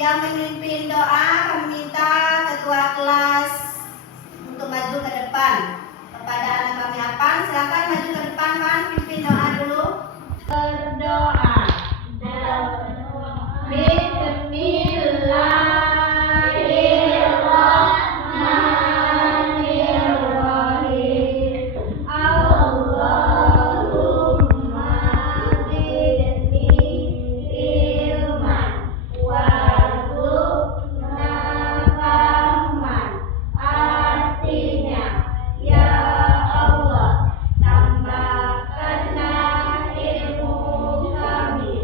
Yang memimpin doa kami minta ketua kelas untuk maju ke depan. Kepada anak kami Afan, silakan maju ke depan, Pan, pimpin doa dulu. Berdoa. Bismillahirrahmanirrahim. Allahumma zidni ilman warzuqna fahman. Artinya, ya Allah, tambahkanlah ilmu kami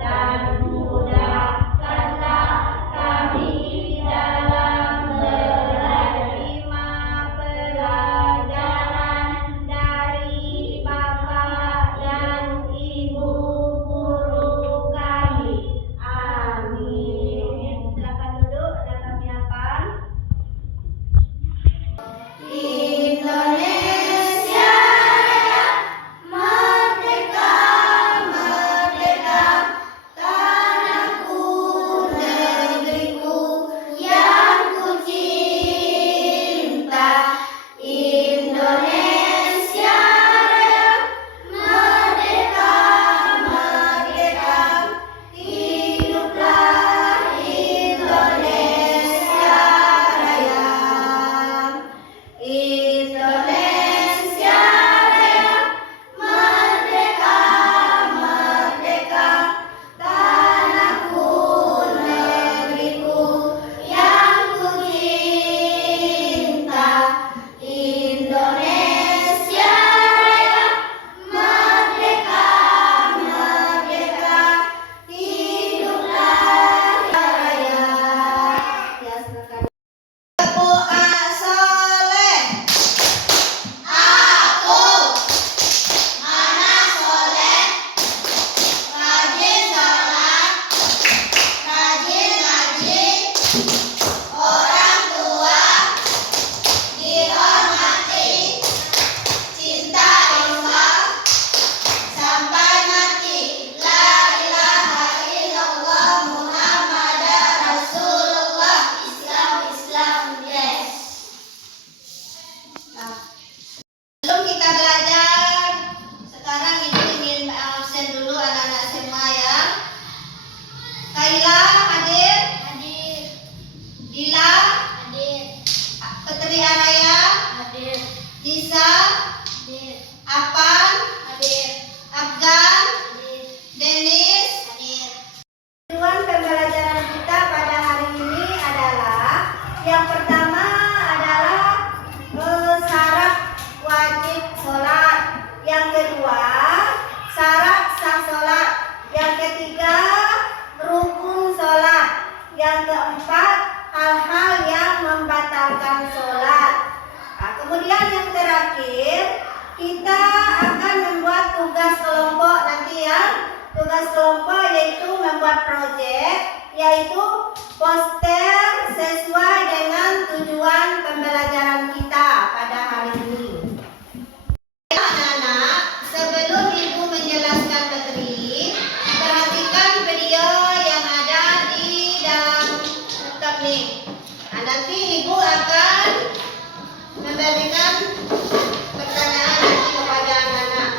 dan mudahkanlah kami dalam menerima pelajaran dari Bapak dan Ibu guru kami. Amin. Silakan duduk, ada kami hafal. Indonesia Raya, merdeka, merdeka, tanahku, negeriku yang ku cinta. Indonesia Raya, merdeka, merdeka, hiduplah Indonesia Raya. Indonesia Raya, merdeka, merdeka, tanahku, negeriku yang ku cinta. Indonesia Raya, merdeka, merdeka, hiduplah Raya. Ya, silakan. Soleh. Aku anak soleh, rajin sholat, rajin ngaji, orang tua dihormati, cinta Islam sampai mati. La ilaha illallah Muhammadar Rasulullah. Islam, yes. Nah, sebelum kita belajar, sekarang Ibu ingin absen dulu anak-anak semua ya. Kaila hadir? Hadir. Dila? Hadir. Putri Araya? Hadir. Nisa? Hadir. Afan? Hadir. Afgan? Hadir. Denis? Hadir. Tujuan pembelajaran kita pada hari ini adalah yang pertama adalah syarat wajib sholat, yang kedua syarat sah sholat, yang ketiga rukun sholat, yang keempat hal-hal yang membatalkan sholat. Nah, kemudian yang terakhir kita akan membuat tugas kelompok nanti ya. Tugas kelompok yaitu membuat proyek, yaitu poster sesuai dengan tujuan pembelajaran kita pada hari ini. Anak-anak, sebelum Ibu menjelaskan materi, perhatikan video yang ada di dalam laptop nih. Nah, nanti Ibu akan memberikan pertanyaan nanti kepada anak-anak.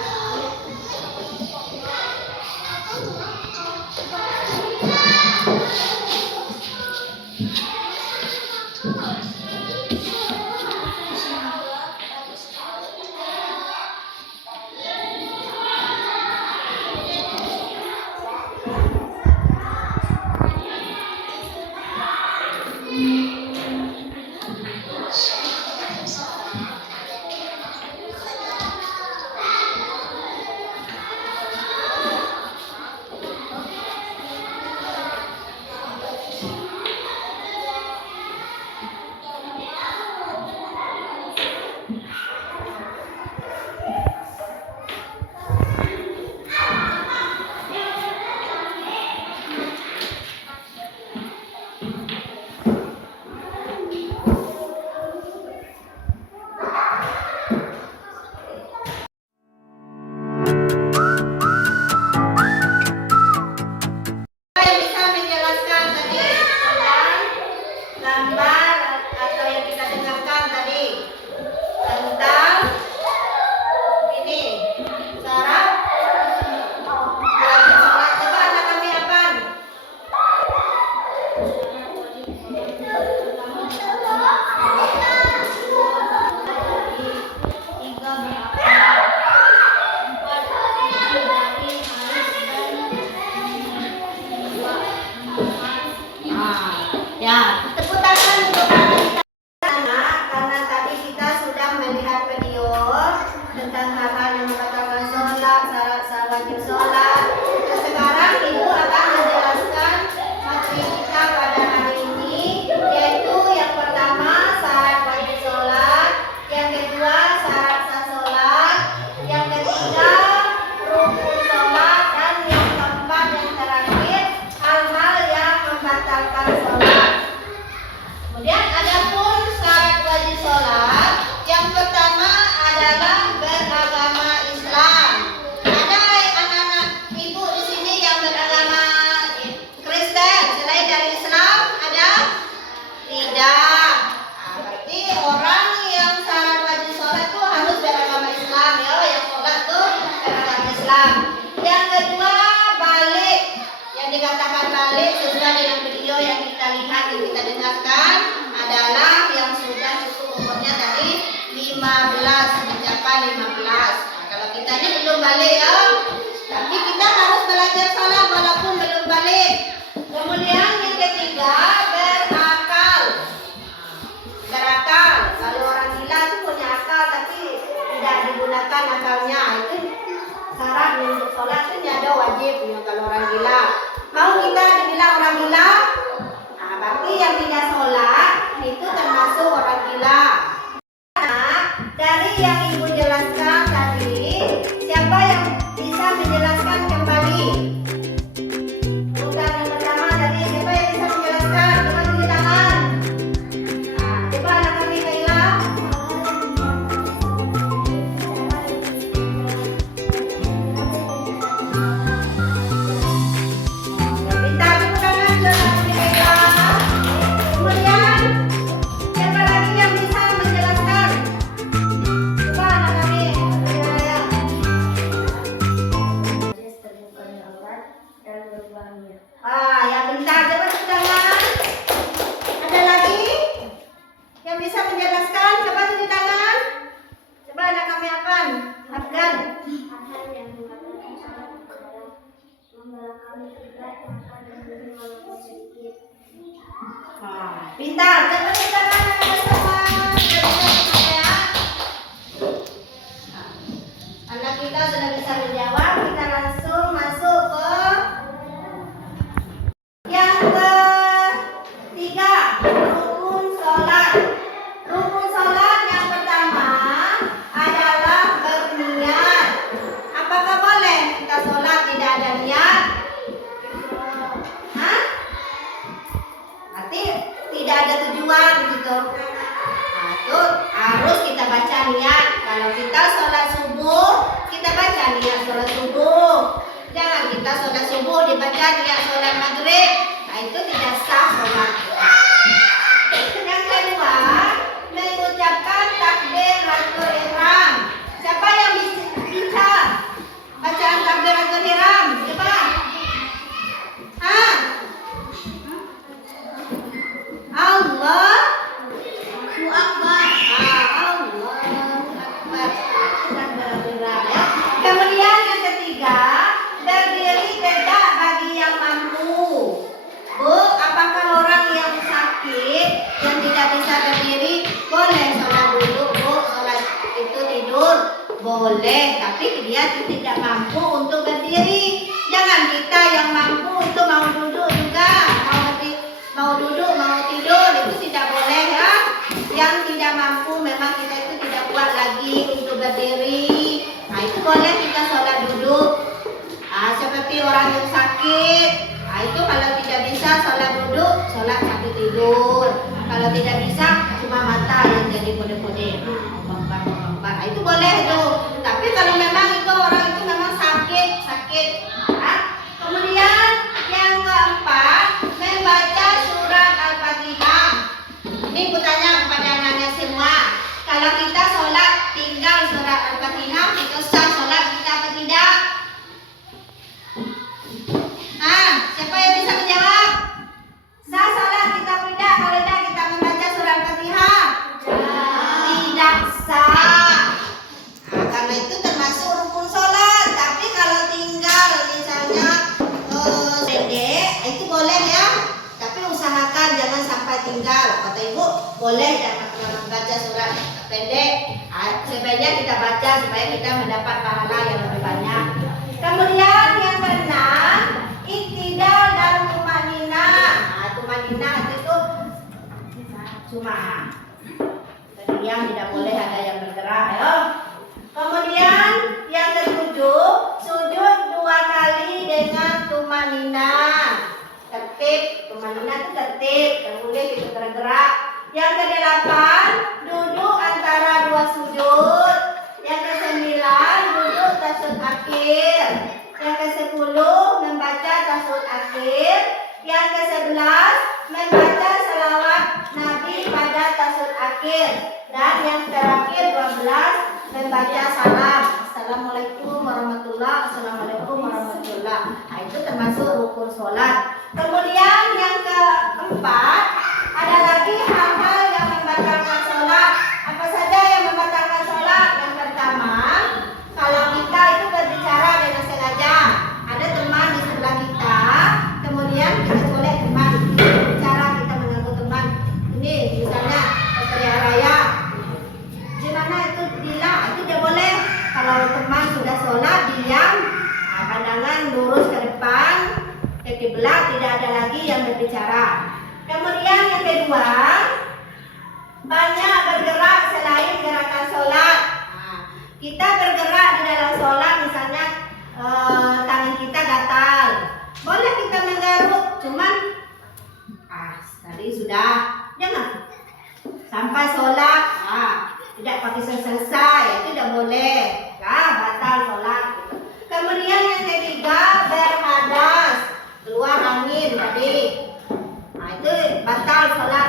ingatkan adalah yang sudah cukup umurnya tadi 15, mencapai 15. Nah, kalau kita ini belum balik ya, tapi kita harus belajar sholat walaupun belum balik. Kemudian yang ketiga, berakal. Berakal. Kalau orang gila itu punya akal tapi tidak digunakan akalnya, itu syarat untuk sholat itu ada wajib ya kalau orang gila. Mau kita dibilang orang gila? Nah, berarti yang tidak sholat itu termasuk orang gila. Nah, dari yang ibu jelaskan tadi, siapa yang bisa menjelaskan kembali? Bukan yang pertama tadi, siapa yang bisa menjelaskan? Coba tunjuk tangan. Nah, coba anak kami Kaila. Minta tepuk tangan ke anak kami Kaila. Kemudian siapa lagi yang bisa menjelaskan? Coba anak kami Kaila. Ya bentar, coba tepuk tangan. Ada lagi yang bisa menjelaskan? Coba tunjuk tangan. Coba anak kami Afgan. Pintar, coba tunjuk tangan anak semua. Sudah bisa semua ya? Anak kita sudah bisa menjawab. Kita langsung masuk ke yang ketiga, rukun sholat. Rukun sholat yang pertama adalah berniat. Apakah boleh kita sholat tidak ada niat? Hah? Berarti tidak ada tujuan gitu. Nah, itu harus kita baca niat. Kalau kita sholat subuh, kita baca niat sholat subuh. Jangan kita sholat subuh dibaca niat sholat maghrib. Nah, itu tidak sah sholat. Yang kedua, mengucapkan takbiratul ihram. Siapa yang bisa bacaan takbiratul ihram? Coba. Hah? Allahu Akbar. Allahu Akbar. Takbiratul ihram ya. Kemudian yang ketiga, berdiri tegak bagi yang mampu. Bu, apakah orang yang sakit yang tidak bisa berdiri boleh sholat dulu? Bu, sholat itu tidur boleh, tapi dia tidak mampu untuk berdiri. Jangan kita yang mampu untuk mau duduk juga, mau duduk, mau tidur, itu tidak boleh ya. Yang tidak mampu memang kita itu tidak kuat lagi untuk berdiri. Nah, itu boleh kita sholat duduk. Seperti orang yang sakit, nah itu kalau tidak bisa sholat duduk, sholat sambil tidur. Kalau tidak bisa, cuma mata yang jadi kode-kode, nah, itu boleh itu. Tapi kalau memang itu orang itu memang sakit. Nah, kemudian yang keempat, membaca surat Al-Fatihah. Ini kutanya kepada anaknya semua, kalau kita sholat tinggal surat Al-Fatihah, itu sah sholat kita apa tidak? Siapa yang bisa menjawab? Sah sholat kita tidak kalau tidak kita membaca surat Al-Fatihah? Tidak sah. Nah, karena itu termasuk rukun sholat. Tapi kalau tinggal misalnya pendek, itu boleh ya. Tapi usahakan jangan sampai tinggal. Kata ibu, boleh jangan membaca surat pendek. Sebaiknya kita baca supaya kita mendapat pahala yang lebih banyak. Kemudian yang keenam, iktidal dan tumanina. Nah, tumanina itu cuma diam, tidak boleh ada yang bergerak ya. Kemudian yang ketujuh, sujud 2 kali dengan tumanina. Tertib, tumanina itu tertib, tidak boleh kita bergerak. Yang kedelapan, duduk antara 2 sujud. Yang kesembilan, duduk tasawuf akhir. Yang ke-10, membaca tasawuf akhir. Yang ke-11, membaca salawat Nabi pada tasawuf akhir. Dan yang terakhir 12, membaca salam. Assalamualaikum warahmatullahi wabarakatuh. Assalamualaikum warahmatullahi wabarakatuh. Nah, itu termasuk rukun sholat. Kemudian yang keempat adalah lagi hal-hal yang membatalkan sholat. Apa saja yang membatalkan sholat? Yang pertama, kalau kita itu berbicara dengan sengaja, ada teman di sebelah kita, kemudian kita colek teman, bicara, kita mengganggu teman. Ini misalnya teriak raya, gimana itu bila itu tidak boleh. Kalau teman sudah sholat diam, pandangan lurus ke depan, ke kiblat, tidak ada lagi yang berbicara. Kemudian yang kedua, banyak bergerak selain gerakan sholat. Kita bergerak di dalam sholat, misalnya tangan kita gatal, boleh kita menggaruk, cuman tadi sudah, jangan sampai sholat, tidak pakai selesai, itu tidak boleh, batal sholat. Kemudian yang ketiga, berhadas, keluar angin tadi, itu batal sholat.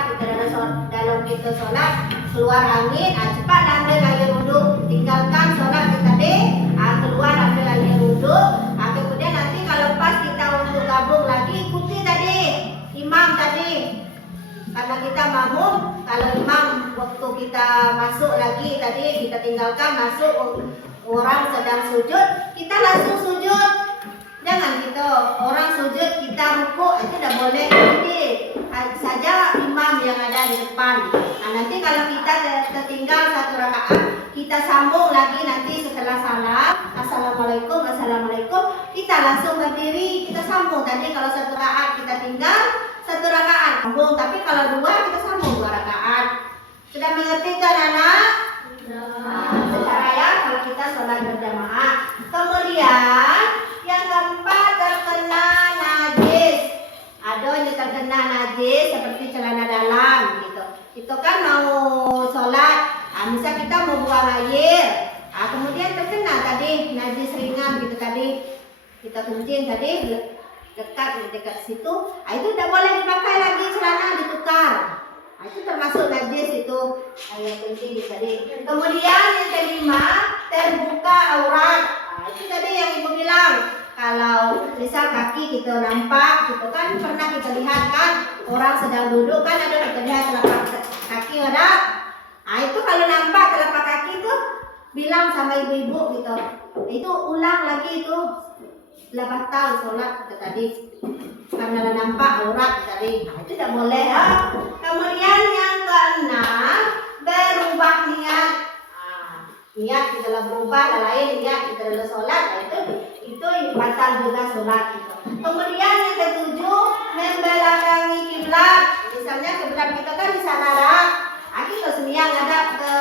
Dalam kita sholat keluar angin, cepat ambil air wudhu, tinggalkan sholat kita tadi, keluar ambil air wudhu. Kemudian nanti kalau pas kita untuk gabung lagi, ikuti tadi imam tadi, karena kita makmum. Kalau imam waktu kita masuk lagi tadi, kita tinggalkan masuk, orang sedang sujud, kita langsung sujud. Jangan gitu, orang sujud kita rukuk, itu tidak boleh. Ikuti saja imam yang ada di depan. Nanti kalau kita tertinggal satu rakaat, kita sambung lagi nanti setelah salam, assalamualaikum, assalamualaikum, kita langsung berdiri, kita sambung. Tadi kalau satu rakaat kita tinggal satu rakaat sambung, tapi kalau dua kita sambung 2 rakaat. Sudah mengerti kan anak? Secara ya kalau kita sholat berjamaah. Kemudian yang keempat, terkena najis. Ada yang terkena najis seperti celana dalam gitu. Itu kan mau sholat, misal kita mau buang air, kemudian terkena tadi najis ringan gitu tadi, kita kencing tadi dekat situ, itu tidak boleh dipakai lagi celana, ditukar. Itu termasuk najis itu, air kencing tadi. Kemudian yang kelima, terbuka aurat. Itu tadi yang ibu bilang, kalau misal kaki kita nampak, gitu kan pernah kita lihat kan, orang sedang duduk kan ada kita lihat telapak kaki ada. Itu kalau nampak telapak kaki itu bilang sama ibu-ibu gitu, itu ulang lagi itu, lah batal sholat kita tadi, karena nampak aurat tadi. Itu tidak boleh ya. Kemudian yang keenam, berubah niat. Niat kita telah berubah, lain niat kita telah sholat, itu batal juga sholat gitu. Kemudian yang ketujuh, membelakangi kiblat. Misalnya kiblat kita kan di sana ada, kita sembiang ada ke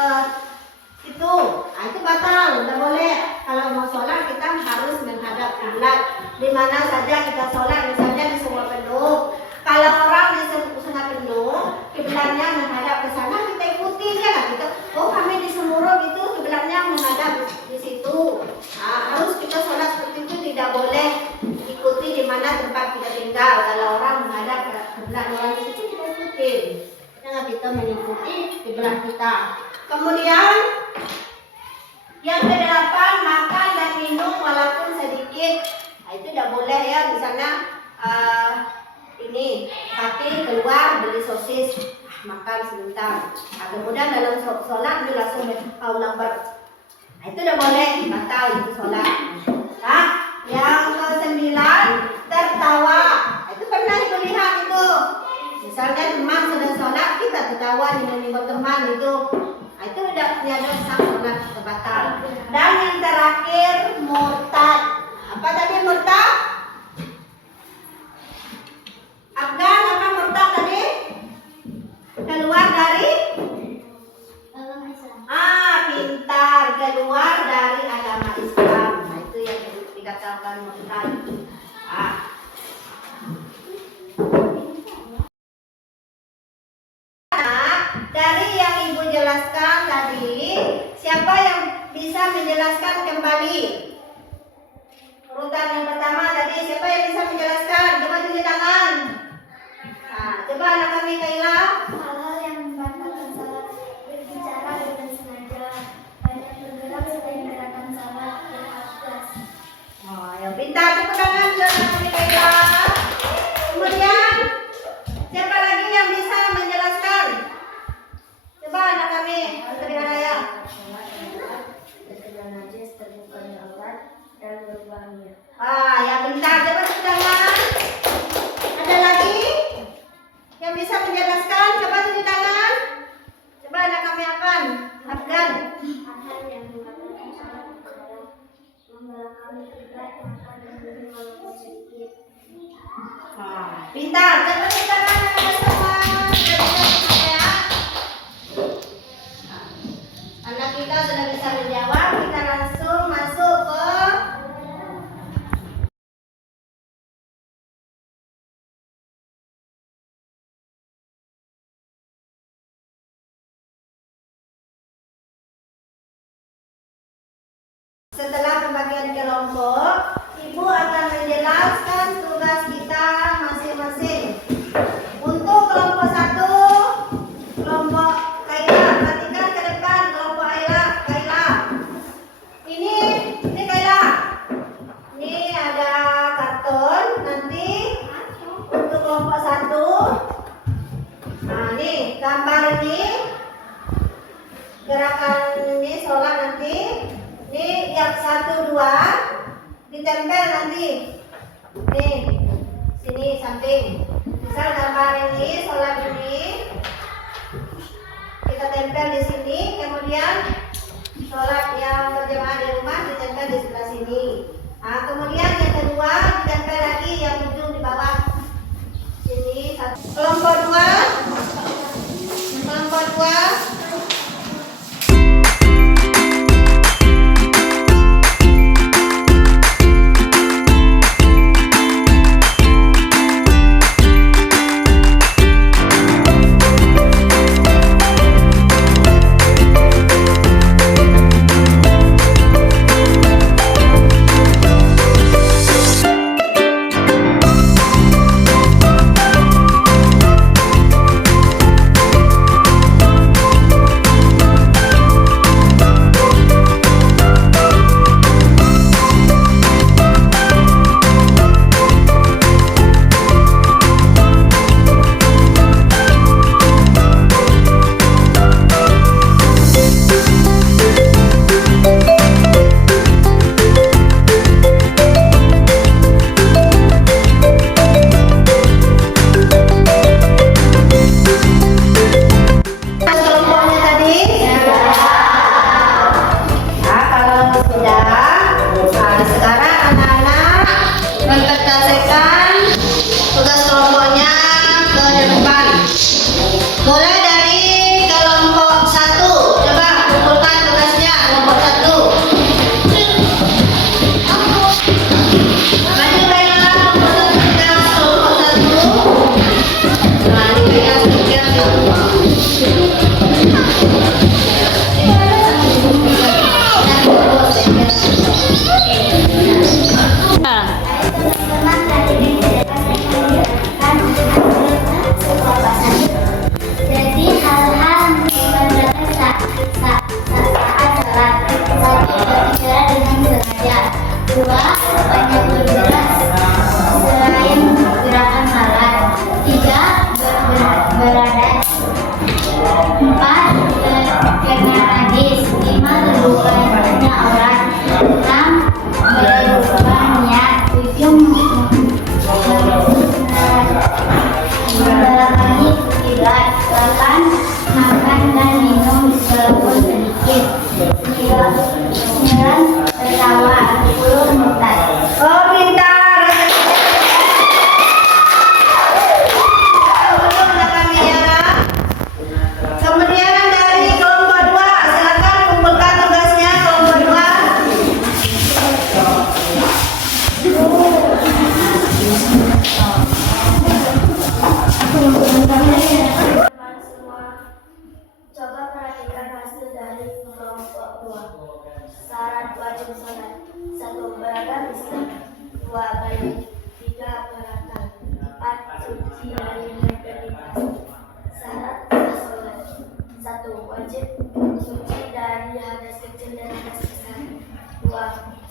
itu, itu batal, tidak boleh. Kalau mau sholat kita harus menghadap kiblat. Di mana saja kita sholat, misalnya di semua penuh. Kalau orang di setengah penuh, kiblatnya menghadap ke sana, kita ikuti ya kita. Oh kami di Semurung itu kiblatnya menghadap di situ. Harus kita sholat seperti itu, tidak boleh ikuti di mana tempat kita tinggal. Kalau orang menghadap ke kiblat orang di situ, kita ikuti. Jangan kita mengikuti kiblat kita. Kemudian yang kedelapan, makan dan minum walaupun sedikit. Itu tidak boleh ya. Misalnya ini hati keluar beli sosis, makan sebentar. Kemudian dalam sholat dia langsung Allahu Akbar. Itu tidak boleh, batal itu sholat. Yang ke-9, tertawa. Itu pernah dilihat itu. Misalnya teman sedang sholat, kita tertawa dengan teman itu. Itu tidak ada sah sholat batal. Dan yang terakhir, murtad. Apa tadi murtad? Afgan, apa murtad tadi? Keluar dari pintar, keluar dari agama Islam. Itu yang dikatakan murtad. Dari yang ibu jelaskan tadi, siapa yang bisa menjelaskan kembali? Urutan yang pertama tadi, siapa yang bisa menjelaskan? Coba tunjuk tangan. Coba anak kami Kaila. Hal-hal yang membatalkan salat, berbicara dengan sengaja, banyak bergerak selain gerakan salat, dan afdas. Yang pintar, tepuk tangan buat anak kami Kaila. Kemudian siapa lagi yang bisa menjelaskan? Pintar, cepat tangan semua. Ya. Anak kita sudah bisa menjawab, kita langsung masuk ke setelah pembagian kelompok, Ibu akan menjelaskan tugas kita masing-masing. Untuk kelompok 1, kelompok Kaila, perhatikan ke depan kelompok Kaila. Ini Kaila. Ini ada karton. Nanti untuk kelompok 1, nah ini gambar ini, gerakan ini sholat nanti. Ini yang 1, 2 ditempel nanti. Nih, sini samping. Misal gambar ini, sholat ini, kita tempel di sini. Kemudian sholat yang berjamaah di rumah ditempel di sebelah sini. Nah, kemudian yang kedua ditempel lagi yang ujung di bawah sini. Kelompok 2, kelompok 2.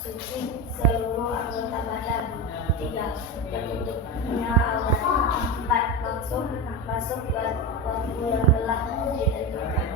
suci seluruh anggota badan. 3. Tertutupnya aurat. 4. Langsung masuk waktu yang telah ditentukan.